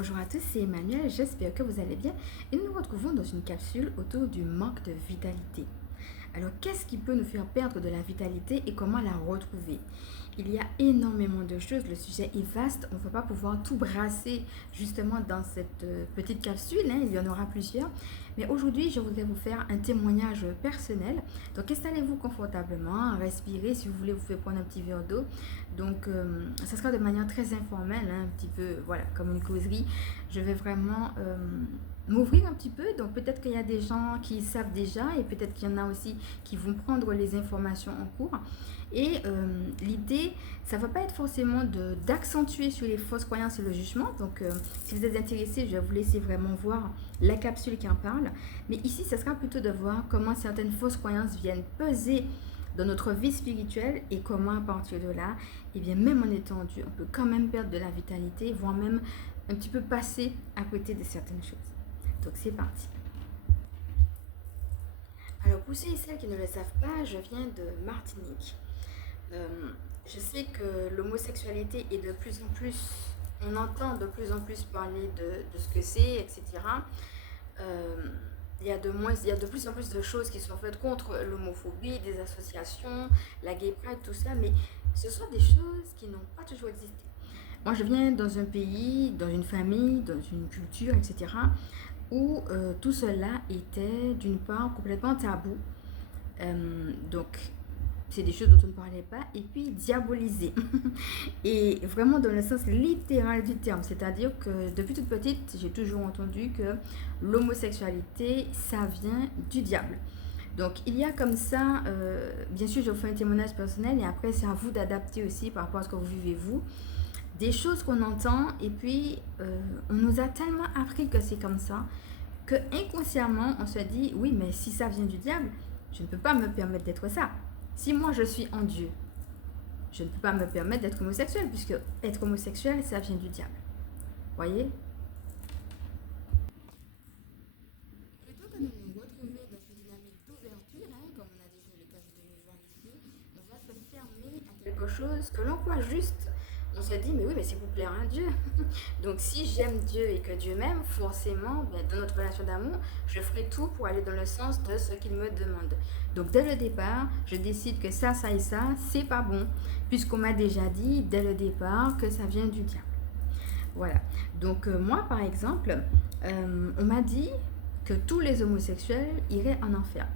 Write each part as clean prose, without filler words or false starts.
Bonjour à tous, c'est Emmanuel, j'espère que vous allez bien et nous nous retrouvons dans une capsule autour du manque de vitalité. Alors, qu'est-ce qui peut nous faire perdre de la vitalité et comment la retrouver? Il y a énormément de choses, le sujet est vaste, on ne va pas pouvoir tout brasser justement dans cette petite capsule, hein, il y en aura plusieurs. Mais aujourd'hui, je voudrais vous faire un témoignage personnel. Donc, installez-vous confortablement, respirez, si vous voulez, vous pouvez prendre un petit verre d'eau. Donc, ça sera de manière très informelle, hein, un petit peu, voilà, comme une causerie. Je vais vraiment m'ouvrir un petit peu. Donc peut-être qu'il y a des gens qui savent déjà et peut-être qu'il y en a aussi qui vont prendre les informations en cours. Et l'idée, ça ne va pas être forcément d'accentuer sur les fausses croyances et le jugement. Donc si vous êtes intéressé, je vais vous laisser vraiment voir la capsule qui en parle. Mais ici, ça sera plutôt de voir comment certaines fausses croyances viennent peser dans notre vie spirituelle et comment à partir de là, et bien même en étant Dieu, on peut quand même perdre de la vitalité, voire même un petit peu passer à côté de certaines choses. Donc c'est parti. Alors pour ceux et celles qui ne le savent pas, je viens de Martinique. Je sais que l'homosexualité est de plus en plus, on entend de plus en plus parler de ce que c'est, etc. Il y a de plus en plus de choses qui sont faites contre l'homophobie, des associations, la gay pride, tout ça, mais ce sont des choses qui n'ont pas toujours existé. Moi, je viens dans un pays, dans une famille, dans une culture, etc., où tout cela était d'une part complètement tabou. Donc, c'est des choses dont on ne parlait pas, et puis diabolisé. Et vraiment dans le sens littéral du terme, c'est-à-dire que depuis toute petite, j'ai toujours entendu que l'homosexualité, ça vient du diable. Donc il y a comme ça, bien sûr je vous fais un témoignage personnel et après c'est à vous d'adapter aussi par rapport à ce que vous vivez vous, des choses qu'on entend et puis on nous a tellement appris que c'est comme ça que inconsciemment on se dit oui mais si ça vient du diable, je ne peux pas me permettre d'être ça. Si moi je suis en Dieu, je ne peux pas me permettre d'être homosexuel puisque être homosexuel ça vient du diable. Voyez? Plutôt que de nous retrouver dans cette dynamique d'ouverture, hein, comme on a déjà eu l'occasion de le voir ici, on va se fermer à quelque chose que l'on croit juste. On se dit, mais oui, mais c'est pour plaire à Dieu. Donc si j'aime Dieu et que Dieu m'aime, forcément, ben, dans notre relation d'amour, je ferai tout pour aller dans le sens de ce qu'il me demande. Donc dès le départ, je décide que ça et ça, c'est pas bon, puisqu'on m'a déjà dit dès le départ que ça vient du diable. Voilà. Donc moi, par exemple, on m'a dit que tous les homosexuels iraient en enfer.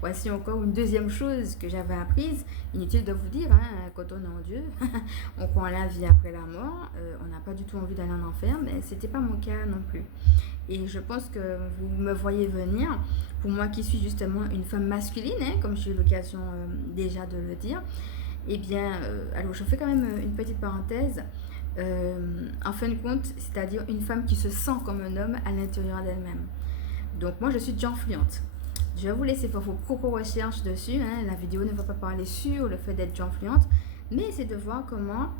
Voici encore une deuxième chose que j'avais apprise. Inutile de vous dire, hein, quand on est en Dieu, on croit en la vie après la mort. On n'a pas du tout envie d'aller en enfer, mais ce n'était pas mon cas non plus. Et je pense que vous me voyez venir. Pour moi qui suis justement une femme masculine, hein, comme j'ai eu l'occasion déjà de le dire, eh bien, alors je fais quand même une petite parenthèse. En fin de compte, c'est-à-dire une femme qui se sent comme un homme à l'intérieur d'elle-même. Donc moi, je suis genfluente. Je vais vous laisser faire vos propres recherches dessus. Hein. La vidéo ne va pas parler sur le fait d'être genfluente, mais c'est de voir comment,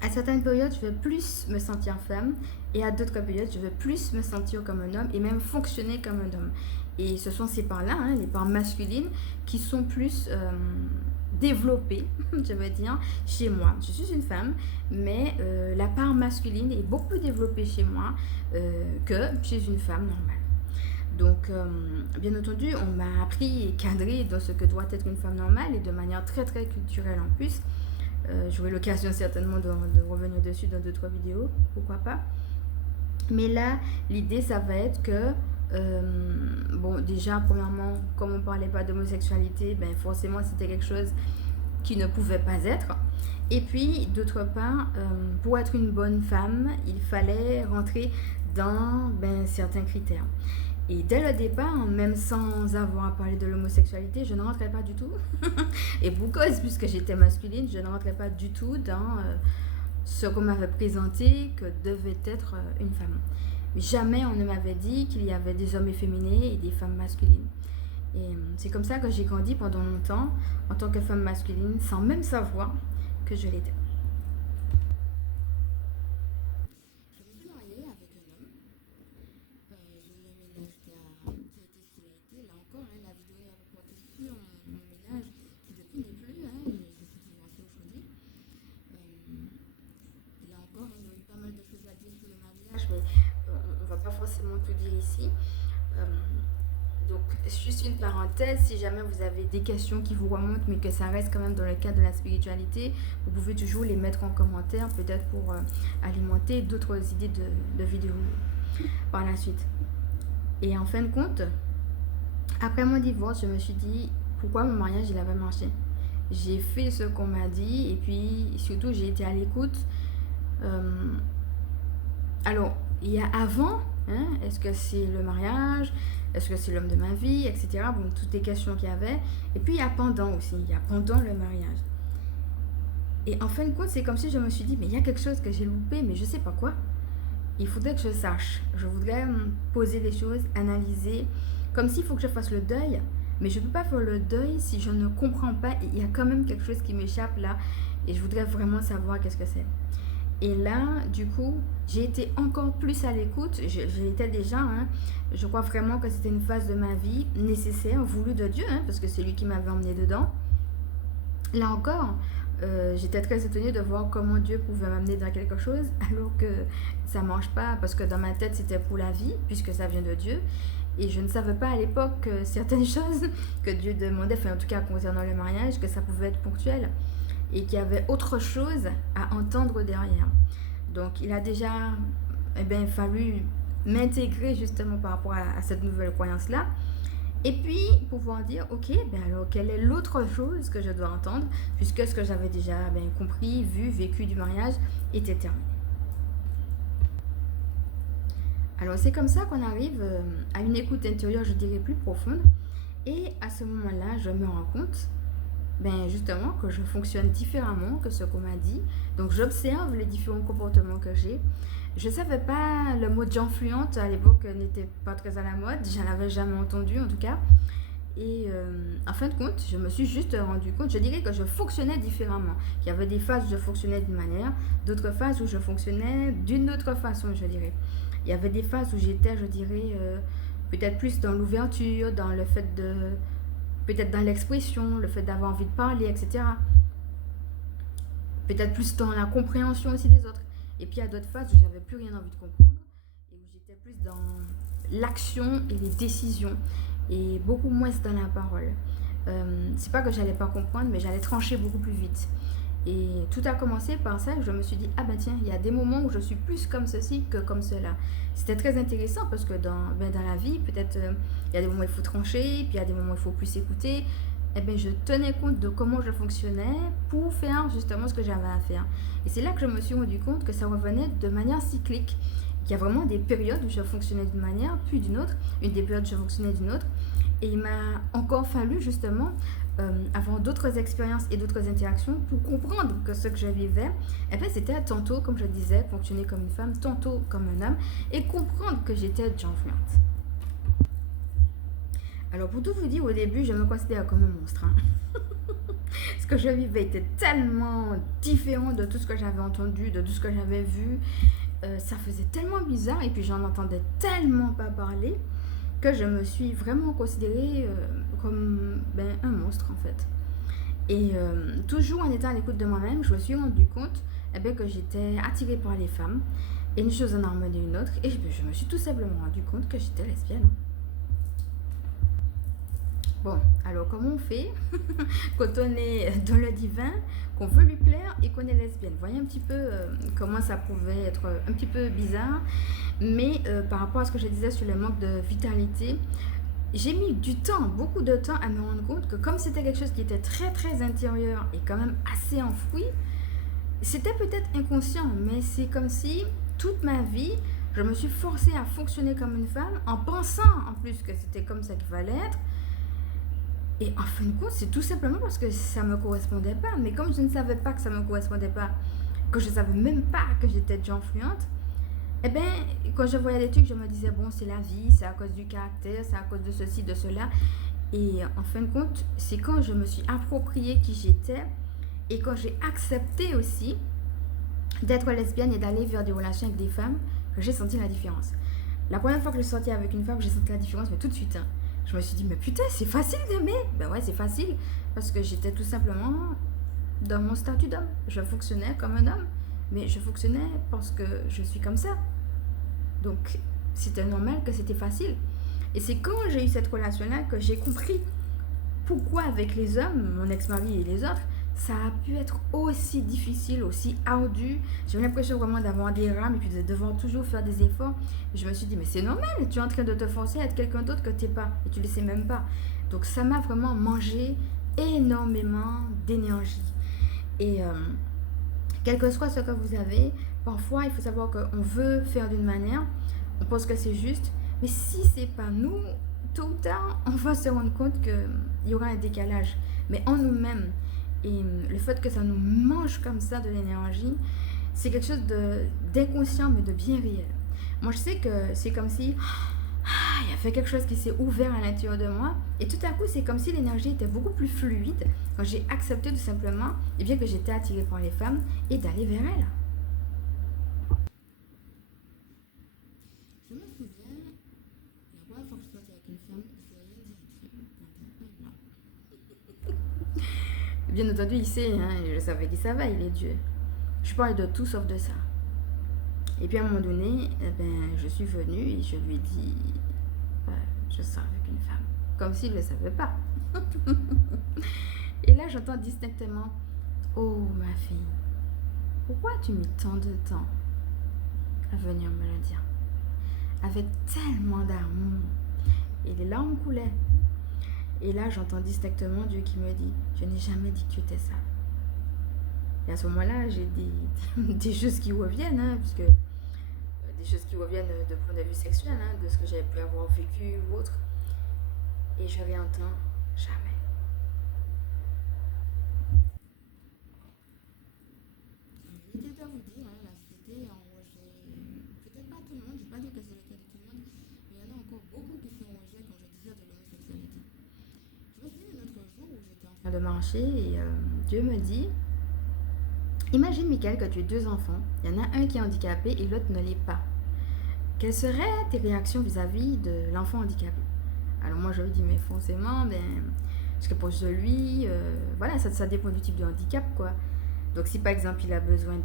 à certaines périodes, je vais plus me sentir femme et à d'autres périodes, je vais plus me sentir comme un homme et même fonctionner comme un homme. Et ce sont ces parts-là, hein, les parts masculines, qui sont plus développées, je veux dire, chez moi. Je suis une femme, mais la part masculine est beaucoup plus développée chez moi que chez une femme normale. Donc, bien entendu, on m'a appris et cadré dans ce que doit être une femme normale et de manière très très culturelle en plus. J'aurai l'occasion certainement de revenir dessus dans d'autres vidéos, pourquoi pas. Mais là, l'idée, ça va être que, bon, déjà, premièrement, comme on ne parlait pas d'homosexualité, ben forcément, c'était quelque chose qui ne pouvait pas être. Et puis, d'autre part, pour être une bonne femme, il fallait rentrer dans certains critères. Et dès le départ, même sans avoir à parler de l'homosexualité, je ne rentrais pas du tout. Et pour cause, puisque j'étais masculine, je ne rentrais pas du tout dans ce qu'on m'avait présenté que devait être une femme. Mais jamais on ne m'avait dit qu'il y avait des hommes efféminés et des femmes masculines. Et c'est comme ça que j'ai grandi pendant longtemps en tant que femme masculine, sans même savoir que je l'étais. Je me suis mariée avec un homme. J'ai eu un ménage qui a été ce qu'il a été. Là encore, hein, la vidéo est reportée sur mon ménage qui depuis n'est plus. Hein, je suis divorcée aujourd'hui. Là encore, il y a eu pas mal de choses à dire sur le mariage. mais on ne va pas forcément tout dire ici. Euh, donc, juste une parenthèse, si jamais vous avez des questions qui vous remontent, mais que ça reste quand même dans le cadre de la spiritualité, vous pouvez toujours les mettre en commentaire, peut-être pour alimenter d'autres idées de vidéos par la suite. Et en fin de compte, après mon divorce, je me suis dit, pourquoi mon mariage, il avait marché? J'ai fait ce qu'on m'a dit, et puis surtout, j'ai été à l'écoute. Alors, il y a avant, hein, est-ce que c'est le mariage, est-ce que c'est l'homme de ma vie, etc. Bon, toutes les questions qu'il y avait. Et puis, il y a pendant aussi, il y a pendant le mariage. Et en fin de compte, c'est comme si je me suis dit, mais il y a quelque chose que j'ai loupé, mais je ne sais pas quoi. Il faudrait que je sache. Je voudrais poser les choses, analyser, comme s'il faut que je fasse le deuil. Mais je ne peux pas faire le deuil si je ne comprends pas. Il y a quand même quelque chose qui m'échappe là. Et je voudrais vraiment savoir qu'est-ce que c'est. Et là, du coup, j'ai été encore plus à l'écoute. J'étais déjà, hein, je crois vraiment que c'était une phase de ma vie nécessaire, voulue de Dieu, hein, parce que c'est lui qui m'avait emmené dedans. Là encore, j'étais très étonnée de voir comment Dieu pouvait m'amener dans quelque chose alors que ça ne marche pas, parce que dans ma tête c'était pour la vie, puisque ça vient de Dieu. Et je ne savais pas à l'époque certaines choses que Dieu demandait, enfin en tout cas concernant le mariage, que ça pouvait être ponctuel et qu'il y avait autre chose à entendre derrière. Donc il a déjà fallu m'intégrer justement par rapport à cette nouvelle croyance-là. Et puis pouvoir dire, ok, alors quelle est l'autre chose que je dois entendre, puisque ce que j'avais déjà compris, vu, vécu du mariage était terminé. Alors c'est comme ça qu'on arrive à une écoute intérieure, je dirais, plus profonde. Et à ce moment-là, je me rends compte justement que je fonctionne différemment que ce qu'on m'a dit. Donc j'observe les différents comportements que j'ai. Je ne savais pas, le mot genfluente à l'époque n'était pas très à la mode, je n'avais jamais entendu en tout cas. Et en fin de compte, je me suis juste rendu compte, je dirais que je fonctionnais différemment. Il y avait des phases où je fonctionnais d'une manière, d'autres phases où je fonctionnais d'une autre façon, je dirais. Il y avait des phases où j'étais, je dirais, peut-être plus dans l'ouverture, dans le fait de... peut-être dans l'expression, le fait d'avoir envie de parler, etc. Peut-être plus dans la compréhension aussi des autres. Et puis il y a d'autres phases où j'avais plus rien envie de comprendre et où j'étais plus dans l'action et les décisions et beaucoup moins dans la parole. C'est pas que j'allais pas comprendre, mais j'allais trancher beaucoup plus vite. Et tout a commencé par ça, je me suis dit, ah ben tiens, il y a des moments où je suis plus comme ceci que comme cela. C'était très intéressant parce que dans la vie, peut-être, il y a des moments où il faut trancher, puis il y a des moments où il faut plus écouter. Je tenais compte de comment je fonctionnais pour faire justement ce que j'avais à faire. Et c'est là que je me suis rendu compte que ça revenait de manière cyclique. Il y a vraiment des périodes où je fonctionnais d'une manière, puis d'une autre, une des périodes où je fonctionnais d'une autre. Et il m'a encore fallu justement avoir d'autres expériences et d'autres interactions pour comprendre que ce que je vivais, c'était tantôt, comme je disais, fonctionner comme une femme, tantôt comme un homme, et comprendre que j'étais genfluente. Alors pour tout vous dire, au début, je me considérais comme un monstre. Ce que je vivais était tellement différent de tout ce que j'avais entendu, de tout ce que j'avais vu. Ça faisait tellement bizarre et puis j'en entendais tellement pas parler que je me suis vraiment considérée comme un monstre en fait. Et toujours en étant à l'écoute de moi-même, je me suis rendu compte que j'étais attirée par les femmes. Et une chose en a emmené une autre. Et je me suis tout simplement rendu compte que j'étais lesbienne. Bon, alors comment on fait quand on est dans le divin, qu'on veut lui plaire et qu'on est lesbienne? Voyez un petit peu comment ça pouvait être un petit peu bizarre. Mais par rapport à ce que je disais sur le manque de vitalité, j'ai mis du temps, beaucoup de temps à me rendre compte que comme c'était quelque chose qui était très très intérieur et quand même assez enfoui, c'était peut-être inconscient, mais c'est comme si toute ma vie, je me suis forcée à fonctionner comme une femme en pensant en plus que c'était comme ça qu'il fallait être. Et en fin de compte, c'est tout simplement parce que ça ne me correspondait pas. Mais comme je ne savais pas que ça ne me correspondait pas, que je ne savais même pas que j'étais genfluente, quand je voyais des trucs, je me disais, bon, c'est la vie, c'est à cause du caractère, c'est à cause de ceci, de cela. Et en fin de compte, c'est quand je me suis approprié qui j'étais et quand j'ai accepté aussi d'être lesbienne et d'aller vers des relations avec des femmes, que j'ai senti la différence. La première fois que je sortais avec une femme, j'ai senti la différence, mais tout de suite. Je me suis dit, mais putain, c'est facile d'aimer. Ben ouais, c'est facile. Parce que j'étais tout simplement dans mon statut d'homme. Je fonctionnais comme un homme. Mais je fonctionnais parce que je suis comme ça. Donc, c'était normal que c'était facile. Et c'est quand j'ai eu cette relation-là que j'ai compris pourquoi avec les hommes, mon ex-mari et les autres, ça a pu être aussi difficile, aussi ardu. J'ai eu l'impression vraiment d'avoir des rames et puis de devoir toujours faire des efforts. Et je me suis dit, mais c'est normal, tu es en train de te forcer à être quelqu'un d'autre que tu n'es pas et tu ne le sais même pas. Donc ça m'a vraiment mangé énormément d'énergie. Et quel que soit ce que vous avez, parfois il faut savoir qu'on veut faire d'une manière, on pense que c'est juste, mais si c'est pas nous, tôt ou tard, on va se rendre compte qu'il y aura un décalage. Mais en nous-mêmes, et le fait que ça nous mange comme ça de l'énergie, c'est quelque chose d'inconscient mais de bien réel. Moi je sais que c'est comme si il y a fait quelque chose qui s'est ouvert à l'intérieur de moi et tout à coup c'est comme si l'énergie était beaucoup plus fluide quand j'ai accepté tout simplement et bien que j'étais attirée par les femmes et d'aller vers elles. Je me souviens, la première fois que je sortais avec une femme, c'est rien dit. Bien entendu, il sait, hein, je savais qu'il savait, il est Dieu. Je parlais de tout sauf de ça. Et puis à un moment donné, eh ben, je suis venue et je lui ai dit, je sors avec une femme. Comme s'il ne le savait pas. Et là, j'entends distinctement, oh ma fille, pourquoi tu mets tant de temps à venir me le dire? Avec tellement d'amour. Et les larmes coulaient. Et là, j'entends distinctement Dieu qui me dit, je n'ai jamais dit que tu étais ça. Et à ce moment-là, j'ai des choses qui reviennent, hein, puisque des choses qui reviennent de point de vue sexuel, hein, de ce que j'avais pu avoir vécu ou autre. Et je réentends jamais. Je vais peut-être vous dire, hein, la société en rejet. Peut-être pas tout le monde, je ne vais pas dire que c'est le cas de tout le monde, mais il y en a encore beaucoup qui sont en rejet quand je dis ça de l'homosexualité. Je me souviens d'un autre jour où j'étais en train de marcher et Dieu me dit, imagine Michael que tu as deux enfants, il y en a un qui est handicapé et l'autre ne l'est pas. Quelles seraient tes réactions vis-à-vis de l'enfant handicapé? Alors moi je lui dis mais forcément, je serai proche de lui, voilà, ça dépend du type de handicap quoi. Donc si par exemple il a besoin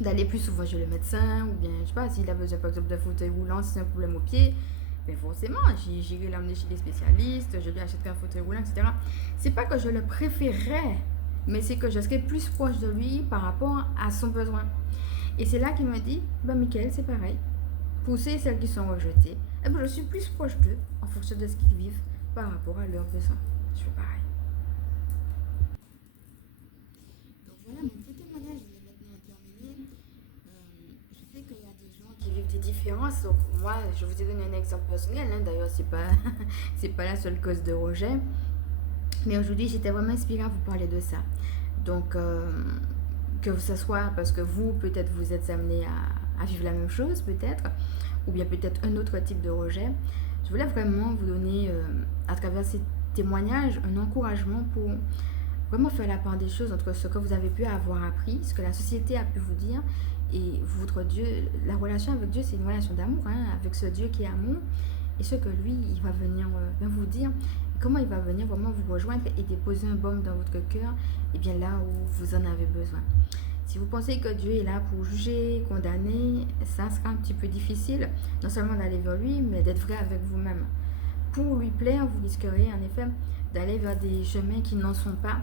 d'aller plus souvent chez le médecin, ou bien je sais pas, s'il a besoin par exemple d'un fauteuil roulant, si c'est un problème au pied, mais forcément j'irai l'emmener chez les spécialistes, je lui achèterai un fauteuil roulant, etc. C'est pas que je le préférerais, mais c'est que je serai plus proche de lui par rapport à son besoin. Et c'est là qu'il me dit, Michael, c'est pareil. Pousser celles qui sont rejetées, je suis plus proche d'eux en fonction de ce qu'ils vivent par rapport à leurs besoins. Je fais pareil. Donc voilà, mon petit témoignage, il est maintenant terminé. Je sais qu'il y a des gens qui vivent des différences. Donc moi, je vous ai donné un exemple personnel. Hein, d'ailleurs, c'est pas la seule cause de rejet. Mais aujourd'hui, j'étais vraiment inspirée à vous parler de ça. Donc, que ce soit parce que vous, peut-être, vous êtes amené à vivre la même chose, peut-être, ou bien peut-être un autre type de rejet. Je voulais vraiment vous donner, à travers ces témoignages, un encouragement pour vraiment faire la part des choses entre ce que vous avez pu avoir appris, ce que la société a pu vous dire, et votre Dieu. La relation avec Dieu, c'est une relation d'amour, hein, avec ce Dieu qui est amour, et ce que lui, il va venir vous dire, comment il va venir vraiment vous rejoindre et déposer un baume dans votre cœur, et bien là où vous en avez besoin. Si vous pensez que Dieu est là pour juger, condamner, ça sera un petit peu difficile, non seulement d'aller vers lui, mais d'être vrai avec vous-même. Pour lui plaire, vous risquerez en effet d'aller vers des chemins qui n'en sont pas.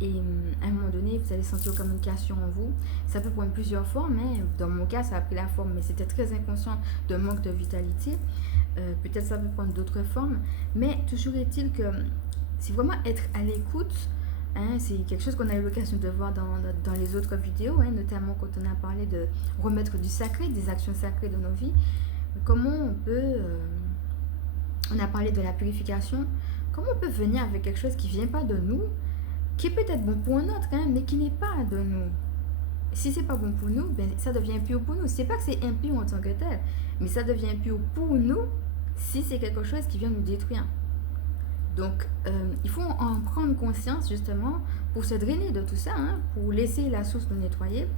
Et à un moment donné, vous allez sentir comme une cassure en vous. Ça peut prendre plusieurs formes, hein. Dans mon cas, ça a pris la forme, mais c'était très inconscient de manque de vitalité. Peut-être ça peut prendre d'autres formes, mais toujours est-il que c'est vraiment être à l'écoute. Hein, c'est quelque chose qu'on a eu l'occasion de voir dans les autres vidéos, hein, notamment quand on a parlé de remettre du sacré, des actions sacrées dans nos vies. Comment on peut, on a parlé de la purification, comment on peut venir avec quelque chose qui ne vient pas de nous, qui est peut-être bon pour un autre, hein, mais qui n'est pas de nous. Si c'est pas bon pour nous, ça devient impur pour nous. C'est pas que c'est impur en tant que tel, mais ça devient impur pour nous si c'est quelque chose qui vient nous détruire. Donc, il faut en prendre conscience justement pour se drainer de tout ça, hein, pour laisser la source nous nettoyer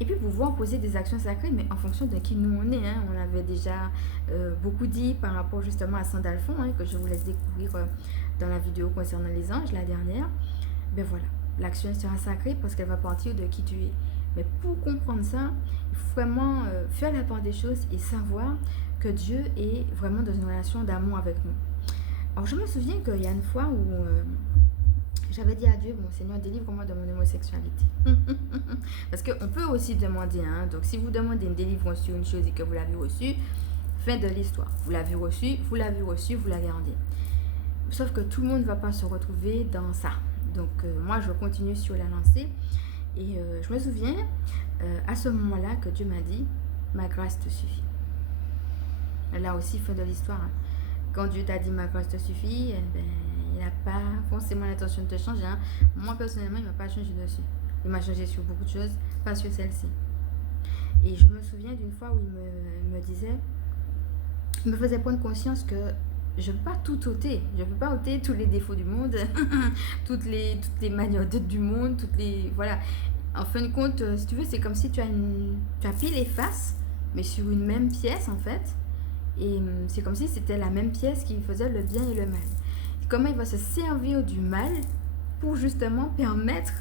et puis pouvoir poser des actions sacrées, mais en fonction de qui nous on est. Hein. On avait déjà beaucoup dit par rapport justement à Saint Alphon, hein, que je vous laisse découvrir dans la vidéo concernant les anges, la dernière. Ben voilà, l'action sera sacrée parce qu'elle va partir de qui tu es. Mais pour comprendre ça, il faut vraiment faire la part des choses et savoir que Dieu est vraiment dans une relation d'amour avec nous. Alors je me souviens qu'il y a une fois où j'avais dit à Dieu, bon Seigneur, délivre-moi de mon homosexualité. Parce qu'on peut aussi demander, hein, donc si vous demandez une délivrance sur une chose et que vous l'avez reçue, fin de l'histoire. Vous l'avez reçue, vous l'avez reçue, vous la gardez. Sauf que tout le monde ne va pas se retrouver dans ça. Donc moi, je continue sur la lancée. Et je me souviens à ce moment-là que Dieu m'a dit, ma grâce te suffit. Là aussi, fin de l'histoire. Hein. Quand Dieu t'a dit ma grâce te suffit, ben, il n'a pas forcément l'intention de te changer. Hein. Moi, personnellement, il ne m'a pas changé dessus. Il m'a changé sur beaucoup de choses, pas sur celle-ci. Et je me souviens d'une fois où il me disait, il me faisait prendre conscience que je ne peux pas tout ôter. Je ne peux pas ôter tous les défauts du monde, toutes les manières d'être du monde, voilà. En fin de compte, si tu veux, c'est comme si tu as pile et face, mais sur une même pièce, en fait. Et c'est comme si c'était la même pièce qui faisait le bien et le mal. Comment il va se servir du mal pour justement permettre...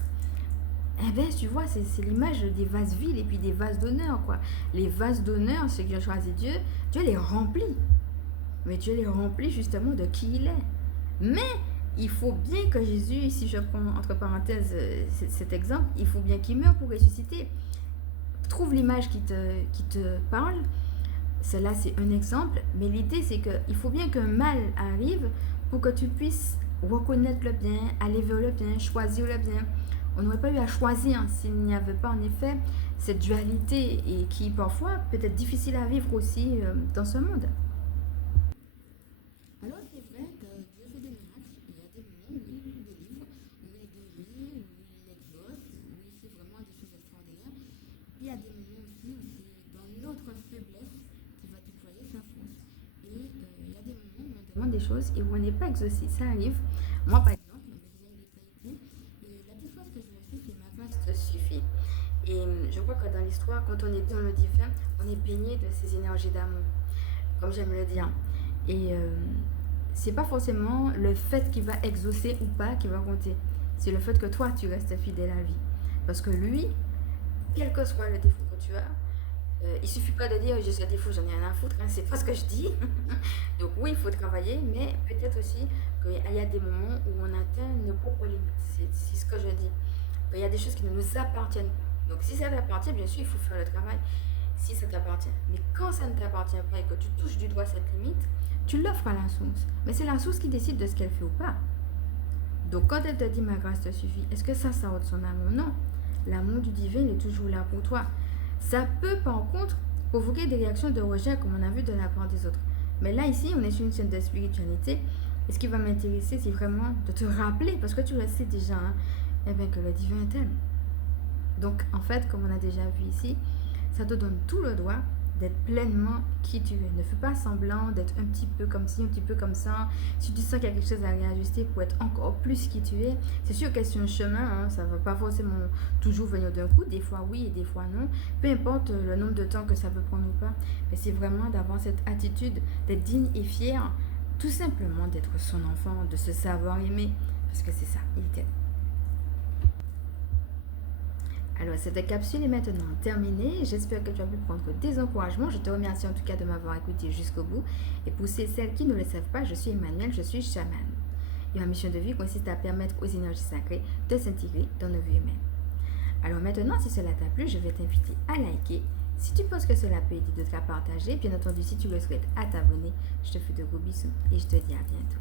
Eh bien, tu vois, c'est l'image des vases vides et puis des vases d'honneur, quoi. Les vases d'honneur, ceux qui ont choisi Dieu, Dieu les remplit. Mais Dieu les remplit justement de qui il est. Mais il faut bien que Jésus, si je prends entre parenthèses cet exemple, il faut bien qu'il meure pour ressusciter. Trouve l'image qui te parle. Cela, c'est un exemple. Mais l'idée, c'est qu'il faut bien qu'un mal arrive pour que tu puisses reconnaître le bien, aller vers le bien, choisir le bien. On n'aurait pas eu à choisir s'il n'y avait pas en effet cette dualité et qui parfois peut être difficile à vivre aussi dans ce monde. Alors c'est vrai que Dieu fait des miracles, il y a des moments où il délivre, où il guérit, où il exauce, où il fait vraiment des choses extraordinaires. Puis il y a des moments aussi où c'est dans notre faiblesse qu'il va déployer sa force. Et il y a des moments où on demande des choses et où on n'est pas exaucé, ça arrive. Moi par exemple, on me disait il était ici, et la différence que je me suis, c'est ma grâce te suffit. Et je crois que dans l'histoire, quand on est dans le divin, on est baigné de ces énergies d'amour, comme j'aime le dire. Et c'est pas forcément le fait qu'il va exaucer ou pas qui va compter. C'est le fait que toi, tu restes fidèle à lui. Parce que lui, quel que soit le défaut que tu as, il suffit pas de dire j'ai ce défaut, j'en ai rien à foutre. Hein, c'est pas ce que je dis. Donc oui, il faut travailler, mais peut-être aussi qu'il y a des moments où on atteint nos propres limites. C'est ce que je dis. Il y a des choses qui ne nous appartiennent pas. Donc si ça t'appartient, bien sûr, il faut faire le travail. Si ça t'appartient. Mais quand ça ne t'appartient pas et que tu touches du doigt cette limite, tu l'offres à la source. Mais c'est la source qui décide de ce qu'elle fait ou pas. Donc quand elle te dit ma grâce te suffit, est-ce que ça ôte son amour? Non. L'amour du divin est toujours là pour toi. Ça peut par contre provoquer des réactions de rejet comme on a vu de la part des autres. Mais là ici, on est sur une chaîne de spiritualité. Et ce qui va m'intéresser, c'est vraiment de te rappeler, parce que tu le sais déjà, hein, eh bien, que le divin t'aime. Donc en fait, comme on a déjà vu ici, ça te donne tout le droit d'être pleinement qui tu es. Ne fais pas semblant d'être un petit peu comme ci, un petit peu comme ça. Si tu sens qu'il y a quelque chose à réajuster pour être encore plus qui tu es, c'est sûr que c'est un chemin, hein, ça ne va pas forcément toujours venir d'un coup, des fois oui et des fois non. Peu importe le nombre de temps que ça peut prendre ou pas, mais c'est vraiment d'avoir cette attitude d'être digne et fier, tout simplement d'être son enfant, de se savoir aimer, parce que c'est ça, il t'aime. Alors, cette capsule est maintenant terminée. J'espère que tu as pu prendre des encouragements. Je te remercie en tout cas de m'avoir écouté jusqu'au bout. Et pour celles qui ne le savent pas, je suis Emmanuel, je suis chaman. Et ma mission de vie consiste à permettre aux énergies sacrées de s'intégrer dans nos vies humaines. Alors maintenant, si cela t'a plu, je vais t'inviter à liker. Si tu penses que cela peut aider d'autres à partager, bien entendu, si tu le souhaites, à t'abonner. Je te fais de gros bisous et je te dis à bientôt.